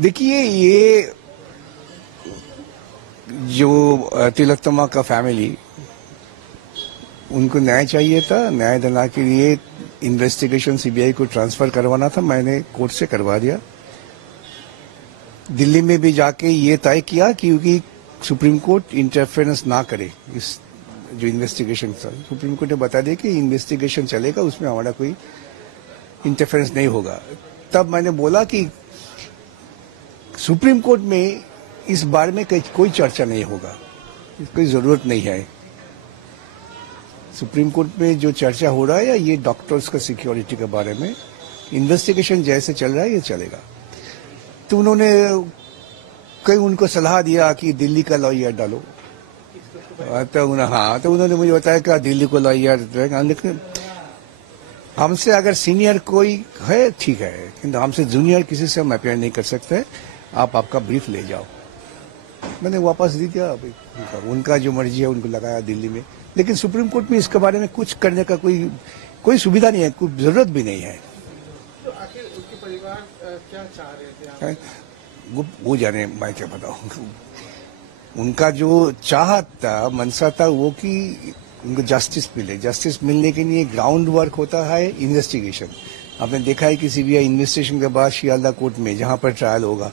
देखिए, ये जो तिलोत्तमा का फैमिली, उनको न्याय चाहिए था। न्याय दिला के लिए इन्वेस्टिगेशन सीबीआई को ट्रांसफर करवाना था, मैंने कोर्ट से करवा दिया। दिल्ली में भी जाके ये तय किया क्योंकि सुप्रीम कोर्ट इंटरफेरेंस ना करे इस जो इन्वेस्टिगेशन था। सुप्रीम कोर्ट ने बता दिया कि इन्वेस्टिगेशन चलेगा, उसमें हमारा कोई इंटरफेरेंस नहीं होगा। तब मैंने बोला कि सुप्रीम कोर्ट में इस बारे में कोई चर्चा नहीं होगा, कोई जरूरत नहीं है। सुप्रीम कोर्ट में जो चर्चा हो रहा है ये डॉक्टर्स का सिक्योरिटी के बारे में, इन्वेस्टिगेशन जैसे चल रहा है ये चलेगा। तो उन्होंने कई उनको सलाह दिया कि दिल्ली का लॉयर डालो। तो उन्होंने मुझे बताया कि दिल्ली को लॉयर, लेकिन हमसे अगर सीनियर कोई है ठीक है, किंतु हमसे जूनियर किसी से हम अपेयर नहीं कर सकते। आप आपका ब्रीफ ले जाओ। मैंने वापस दे दिया। उनका जो मर्जी है उनको लगाया दिल्ली में, लेकिन सुप्रीम कोर्ट में इसके बारे में कुछ करने का कोई सुविधा नहीं है, कोई जरूरत भी नहीं है। तो आखिर उनके परिवार क्या चाह रहे थे? वो जाने, मैं क्या बताऊं। उनका जो चाहत था, मनसा था वो कि उनको जस्टिस मिले। जस्टिस मिलने के लिए ग्राउंड वर्क होता है इन्वेस्टिगेशन। आपने देखा है कि सीबीआई इन्वेस्टिगेशन के बाद शियालदा कोर्ट में जहां पर ट्रायल होगा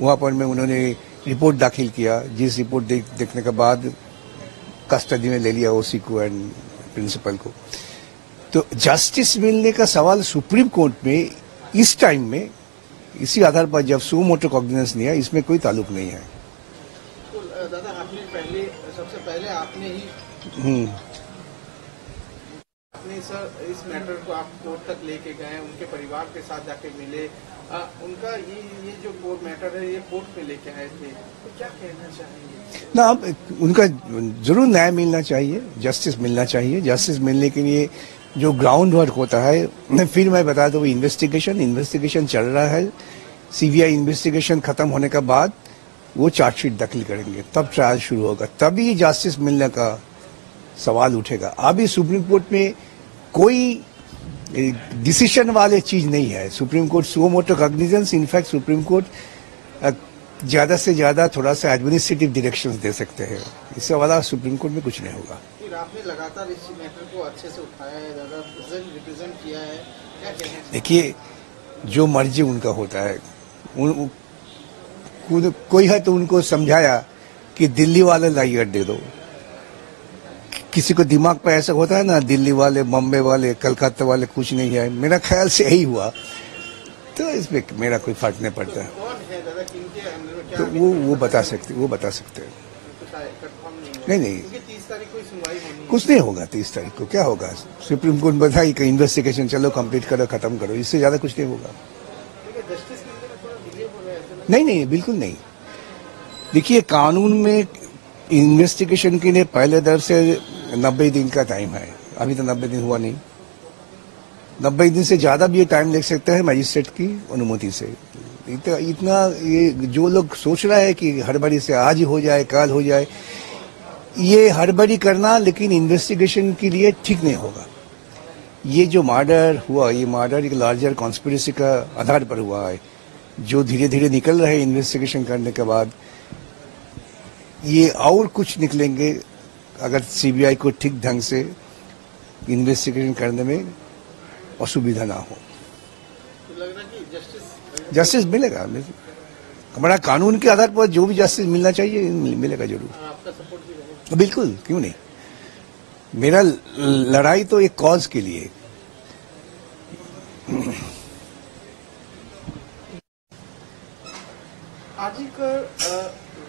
वहां पर में उन्होंने रिपोर्ट दाखिल किया, जिस रिपोर्ट देखने के बाद कस्टडी में ले लिया ओसी को एंड प्रिंसिपल को। तो जस्टिस मिलने का सवाल सुप्रीम कोर्ट में इस टाइम में इसी आधार पर जब सो मोटो कॉग्निजेंस नहीं है, इसमें कोई ताल्लुक नहीं है। तो दादा, आपने सबसे पहले आपने सर इस मैटर को आप कोर्ट तक लेके गए, उनके परिवार के साथ जाके मिले, उनका ये जो कोर्ट मैटर है ये कोर्ट पे लेके आए थे, तो क्या कहना चाहेंगे? ना, अब उनका जरूर न्याय मिलना चाहिए, जस्टिस मिलना चाहिए। जस्टिस मिलने के लिए जो ग्राउंड वर्क होता है, फिर मैं बता दूं, इन्वेस्टिगेशन चल रहा है। सीबीआई इन्वेस्टिगेशन खत्म होने के बाद वो चार्जशीट दाखिल करेंगे, तब ट्रायल शुरू होगा, तभी जस्टिस मिलने का सवाल उठेगा। अभी सुप्रीम कोर्ट में कोई डिसीजन वाले चीज नहीं है। Supreme court suo motu cognizance, in fact supreme court ज्यादा से ज्यादा थोड़ा सा एडमिनिस्ट्रेटिव डायरेक्शंस दे सकते हैं। इससे वाला सुप्रीम कोर्ट में कुछ नहीं होगा। आपने लगातार इस मैटर को अच्छे से उठाया है, ज्यादा रिप्रेजेंट किया है, क्या कहना है? देखिए, जो मर्जी उनका होता है, कोई है तो उनको समझाया कि दिल्ली वाले लॉयर दे दो। किसी को दिमाग पे ऐसा होता है ना, दिल्ली वाले, बम्बे वाले, कलकत्ता वाले कुछ नहीं है। मेरा ख्याल से यही हुआ, तो इसमें मेरा कोई फर्क नहीं पड़ता है। तो वो बता सकते हैं। नहीं, 30 तारीख को सुनवाई होनी है। कुछ नहीं होगा 30 तारीख को। क्या होगा? सुप्रीम कोर्ट बताई कि इन्वेस्टिगेशन चलो, कंप्लीट करो, खत्म करो, इससे ज्यादा कुछ नहीं होगा। नहीं, बिल्कुल नहीं। देखिए, कानून में इन्वेस्टिगेशन के लिए पहले दर से 90 दिन का टाइम है। अभी तो 90 दिन हुआ नहीं। 90 दिन से ज्यादा भी ये टाइम ले सकते हैं मजिस्ट्रेट की अनुमति से। इतना ये जो लोग सोच रहा है कि हड़बड़ी से आज ही हो जाए, कल हो जाए, ये हड़बड़ी करना लेकिन इन्वेस्टिगेशन के लिए ठीक नहीं होगा। ये जो मर्डर हुआ, ये मर्डर एक लार्जर कॉन्स्पिरेसी का आधार पर हुआ है, जो धीरे धीरे निकल रहे हैं इन्वेस्टिगेशन करने के बाद। ये और कुछ निकलेंगे अगर सीबीआई को ठीक ढंग से इन्वेस्टिगेशन करने में असुविधा ना हो। तो लग रहा है कि जस्टिस मिलेगा। हमारा कानून के आधार पर जो भी जस्टिस मिलना चाहिए मिलेगा जरूर। आपका सपोर्ट भी रहेगा? तो बिल्कुल, क्यों नहीं। मेरा लड़ाई तो एक कॉज के लिए। Article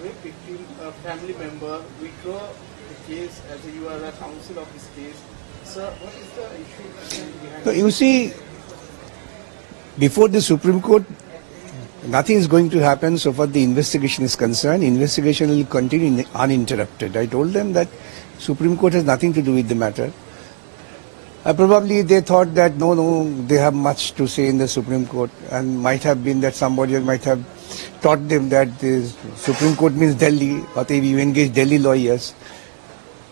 rape victim family member withdraw the case as you are a counsel of this case. Sir, what is the issue behind? So you see, before the Supreme Court, nothing is going to happen so far the investigation is concerned. Investigation will continue uninterrupted. I told them that Supreme Court has nothing to do with the matter. Probably they thought that no, they have much to say in the Supreme Court, and might have been that somebody might have taught them that the Supreme Court means Delhi, or if you engage Delhi lawyers.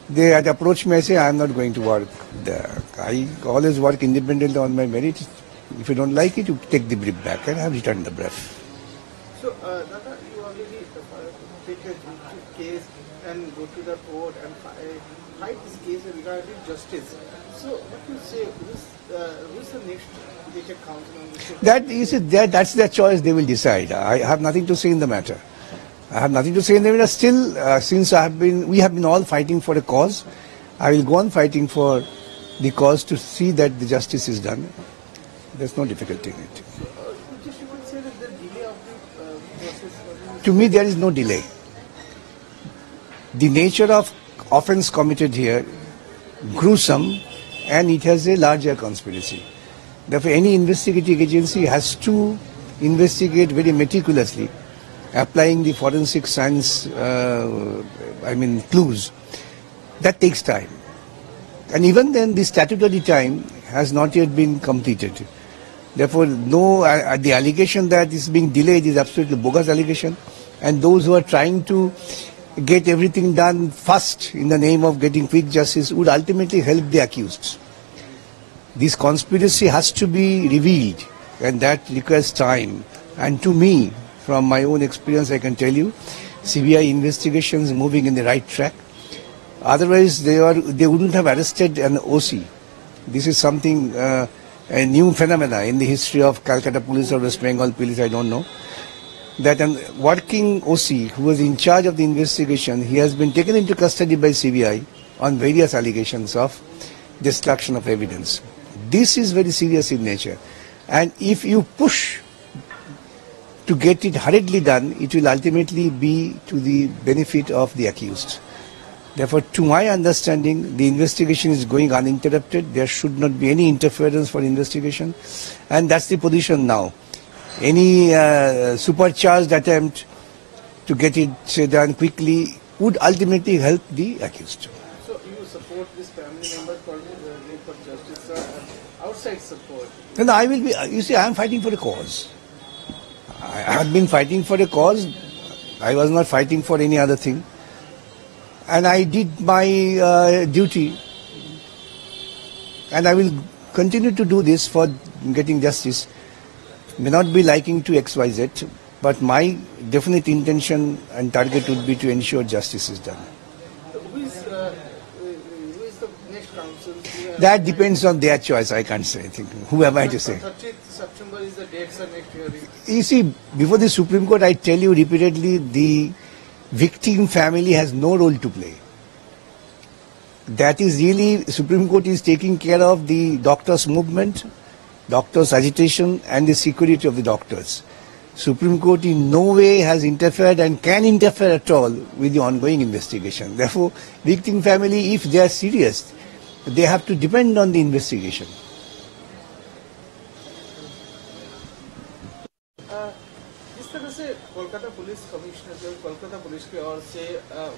They had approached me, I say, I am not going to work there. I always work independently on my merit. If you don't like it, you take the brief back, and I have returned the brief. So, Dada, you already take a case and go to the court and fight this case regarding justice. So, what you say, who's the next to take a counsel on this? That you see, that's their choice. They will decide. I have nothing to say in the matter. I have nothing to say in the matter. Still, since we have been all fighting for a cause, I will go on fighting for the cause to see that the justice is done. There's no difficulty in it. Just you would say that the delay of the process. To me, there is no delay. The nature of offence committed here, gruesome, and it has a larger conspiracy. Therefore, any investigating agency has to investigate very meticulously, applying the forensic science, clues. That takes time. And even then, the statutory time has not yet been completed. Therefore, the allegation that is being delayed is absolutely bogus allegation. And those who are trying to get everything done fast in the name of getting quick justice would ultimately help the accused. This conspiracy has to be revealed, and that requires time. And to me, from my own experience, I can tell you, CBI investigations moving in the right track. Otherwise, they wouldn't have arrested an OC. This is something, a new phenomena in the history of Calcutta Police or West Bengal Police, I don't know. That a working OC who was in charge of the investigation, he has been taken into custody by CBI on various allegations of destruction of evidence. This is very serious in nature. And if you push to get it hurriedly done, it will ultimately be to the benefit of the accused. Therefore, to my understanding, the investigation is going uninterrupted. There should not be any interference for investigation. And that's the position now. Any supercharged attempt to get it done quickly would ultimately help the accused. So you support this family member calling for justice, outside support? No, I will be, you see, I am fighting for a cause. I have been fighting for a cause. I was not fighting for any other thing. And I did my duty. And I will continue to do this for getting justice. May not be liking to XYZ, but my definite intention and target would be to ensure justice is done. Who is the next counsel? That depends on their choice. I can't say anything. Who am I to say? 30th September is the date for next hearing. You see, before the Supreme Court, I tell you repeatedly, the victim family has no role to play. That is really, Supreme Court is taking care of the doctors' movement, doctors' agitation, and the security of the doctors. Supreme Court in no way has interfered and can interfere at all with the ongoing investigation. Therefore, victim family, if they are serious, they have to depend on the investigation. इस तरह से Kolkata police commissioner जो Kolkata police की ओर से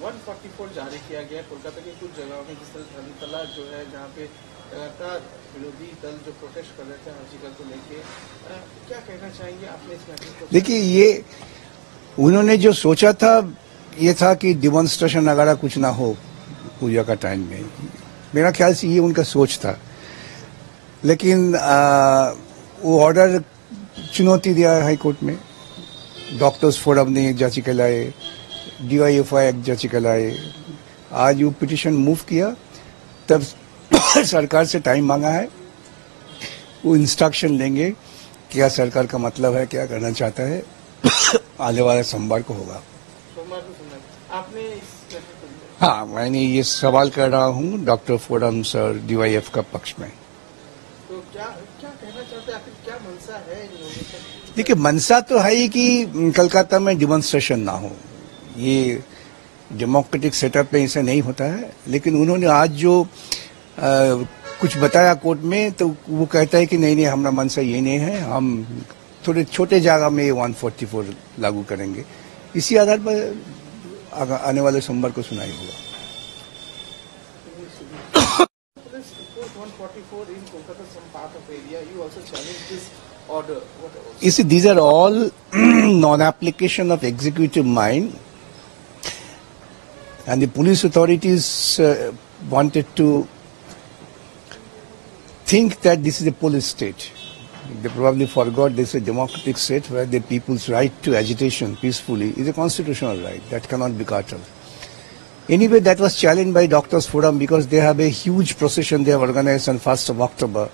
144 जारी किया गया कोलकाता के कुछ जगहों में, जिस तरह धर्मतला जो है जहाँ पे लगातार विरोधी दल जो प्रोटेस्ट कर रहे थे आर्टिकल को लेके, क्या कहना चाहेंगे आपने इस मैटर को? देखिए, ये उन्होंने जो सोचा था ये था कि डिमॉन्स्ट्रेशन वगैरह कुछ ना हो पूजा का टाइम में। मेरा ख्याल से ये उनका सोच था, लेकिन वो ऑर्डर चुनौती दिया हाई कोर्ट में। डॉक्टर्स फोरम ने एक याचिका लाए, DYFI एक याचिका लाए। आज वो पिटिशन मूव किया, तब सरकार से टाइम मांगा है। वो इंस्ट्रक्शन लेंगे, क्या सरकार का मतलब है, क्या करना चाहता है, आने वाले सोमवार को होगा। सोमवार को सुना आपने इस मैटर को? हाँ, मैंने ये सवाल कर रहा हूँ डॉक्टर फोरम्स और DYF का पक्ष में। तो क्या कहना चाहते हैं, आखिर क्या मनसा है इन लोगों का? देखिए, मनसा तो है ही कि कलकत्ता में डिमॉन्स्ट्रेशन ना हो। ये डेमोक्रेटिक सेटअप में ऐसा नहीं होता है, लेकिन उन्होंने आज जो कुछ बताया कोर्ट में, तो वो कहता है कि नहीं हमारा मनसा ये नहीं है, हम थोड़े छोटे जगह में 144 लागू करेंगे। इसी आधार पर आने वाले सोमवार को सुनाई होगा। 144 in Kolkata, some part of area, you also challenge this order. What else? You see, these are all non-application of executive mind, and the police authorities wanted to think that this is a police state. They probably forgot this is a democratic state where the people's right to agitation peacefully is a constitutional right that cannot be curtailed. Anyway, that was challenged by Doctors Forum because they have a huge procession they have organized on 1st of October,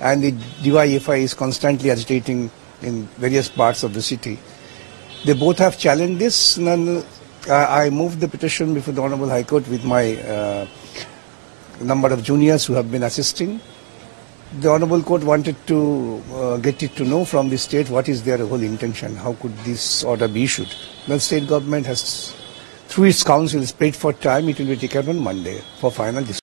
and the DYFI is constantly agitating in various parts of the city. They both have challenged this, and I moved the petition before the Honorable High Court with my number of juniors who have been assisting. The Honorable Court wanted to get it to know from the state what is their whole intention, how could this order be issued. The state government has, through its council, paid for time, it will be taken on Monday for final decision.